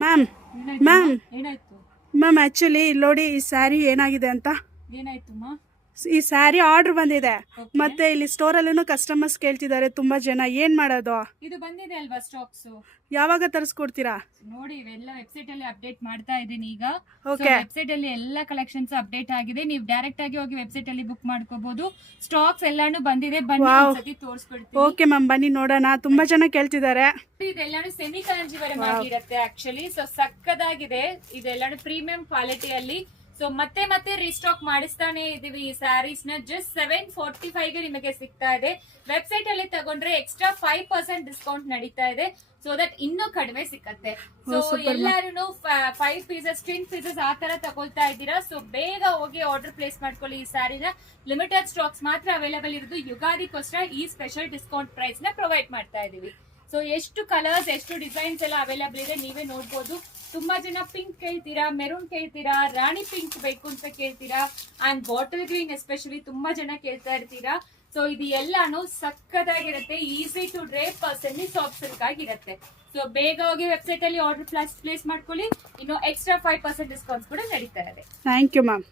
Ma'am ma'am ಏನಾಯ್ತು ma'am actually ಇಲ್ಲಿ ನೋಡಿ ಈ ಸ್ಯಾರಿ ಏನಾಗಿದೆ ಅಂತ. ಏನಾಯ್ತು ಮಾ? ಈ ಸ್ಯಾರಿ ಆರ್ಡರ್ ಬಂದಿದೆ Okay. ಮತ್ತೆ ಇಲ್ಲಿ ಸ್ಟೋರಲ್ಲೂ ಕಸ್ಟಮರ್ಸ್ ಕೇಳ್ತಿದ್ದಾರೆ ತುಂಬಾ ಜನ. ಏನ್ ಮಾಡೋದು? ಇದು ಬಂದಿದೆ ಅಲ್ವಾ ಸ್ಟಾಕ್ಸ್? ಯಾವಾಗ ತರಿಸ್ಕೊಡ್ತೀರಾ? ನೋಡಿ ಇವೆಲ್ಲ ವೆಬ್ಸೈಟ್ ಅಲ್ಲಿ ಅಪ್ಡೇಟ್ ಮಾಡ್ತಾ ಇದೀನಿ ಈಗ. Okay. ವೆಬ್ಸೈಟ್ ಅಲ್ಲಿ ಎಲ್ಲ ಕಲೆಕ್ಷನ್ಸ್ ಅಪ್ಡೇಟ್ ಆಗಿದೆ. ನೀವು ಡೈರೆಕ್ಟ್ ಆಗಿ ಹೋಗಿ ವೆಬ್ಸೈಟ್ ಅಲ್ಲಿ ಬುಕ್ ಮಾಡ್ಕೋಬಹುದು. ಸ್ಟಾಕ್ಸ್ ಎಲ್ಲಾನು ಬಂದಿದೆ. ಬನ್ನಿ Wow. ಒಂದ್ಸತಿ ತೋರಿಸ್ಕೊಡ್ತೀನಿ. ಓಕೆ ಮ್ಯಾಮ್, ಬನ್ನಿ ನೋಡೋಣ. ತುಂಬಾ ಜನ ಕೇಳ್ತಿದ್ದಾರೆ. ಇದೆಲ್ಲಾನು ಸೆಮಿ ಕಾಂಜೀವರಂ ಆಗಿರುತ್ತೆ ಆಕ್ಚುಲಿ. ಸೊ ಸಕ್ಕದಾಗಿದೆ. ಇದೆಲ್ಲಾನು ಪ್ರೀಮಿಯಂ ಕ್ವಾಲಿಟಿಯಲ್ಲಿ. ಸೊ ಮತ್ತೆ ಮತ್ತೆ ರೀಸ್ಟಾಕ್ ಮಾಡಿಸ್ತಾನೆ ಇದೀವಿ ಈ ಸ್ಯಾರೀಸ್ ನ. ಜಸ್ಟ್ 745 ಗೆ ನಿಮಗೆ ಸಿಗ್ತಾ ಇದೆ. ವೆಬ್ಸೈಟ್ ಅಲ್ಲಿ ತಗೊಂಡ್ರೆ ಎಕ್ಸ್ಟ್ರಾ 5% ಡಿಸ್ಕೌಂಟ್ ನಡೀತಾ ಇದೆ. ಸೊ ದಟ್ ಇನ್ನೂ ಕಡಿಮೆ ಸಿಕ್ಕತ್ತೆ. ಸೊ ಎಲ್ಲಾರು 5 ಪೀಸಸ್ 10 ಪೀಸಸ್ ಆ ತರ ತಗೊಳ್ತಾ ಇದ್ದೀರಾ. ಸೊ ಬೇಗ ಹೋಗಿ ಆರ್ಡರ್ ಪ್ಲೇಸ್ ಮಾಡ್ಕೊಳ್ಳಿ. ಈ ಸ್ಯಾರಿನ ಲಿಮಿಟೆಡ್ ಸ್ಟಾಕ್ಸ್ ಮಾತ್ರ ಅವೈಲೇಬಲ್ ಇರೋದು. ಯುಗಾದಿಗೋಸ್ಕರ ಈ ಸ್ಪೆಷಲ್ ಡಿಸ್ಕೌಂಟ್ ಪ್ರೈಸ್ ನ ಪ್ರೊವೈಡ್ ಮಾಡ್ತಾ ಇದೀವಿ. ಸೊ ಎಷ್ಟು ಕಲರ್ಸ್ ಎಷ್ಟು ಡಿಸೈನ್ಸ್ ಎಲ್ಲ ಅವೈಲೇಬಲ್ ಇದೆ ನೀವೇ ನೋಡ್ಬೋದು. ತುಂಬಾ ಜನ ಪಿಂಕ್ ಕೇಳ್ತೀರಾ, ಮೆರೂನ್ ಕೇಳ್ತೀರಾ, ರಾಣಿ ಪಿಂಕ್ ಬೇಕು ಅಂತ ಕೇಳ್ತೀರಾ, ಅಂಡ್ ಬಾಟಲ್ ಗ್ರೀನ್ ಎಸ್ಪೆಷಲಿ ತುಂಬಾ ಜನ ಕೇಳ್ತಾ ಇರ್ತೀರಾ. ಸೊ ಇದು ಎಲ್ಲಾನು ಸಕ್ಕದಾಗಿರುತ್ತೆ. Easy to drape semi soft silk ಆಗಿರುತ್ತೆ. ಸೊ ಬೇಗ ಹೋಗಿ ವೆಬ್ಸೈಟ್ ಅಲ್ಲಿ ಆರ್ಡರ್ ಪ್ಲೇಸ್ ಮಾಡ್ಕೊಳ್ಳಿ. ಇನ್ನು ಎಕ್ಸ್ಟ್ರಾ 5% ಡಿಸ್ಕೌಂಟ್ಸ್ ಕೂಡ ನಡೀತಾ ಇದೆ. Thank you ma'am.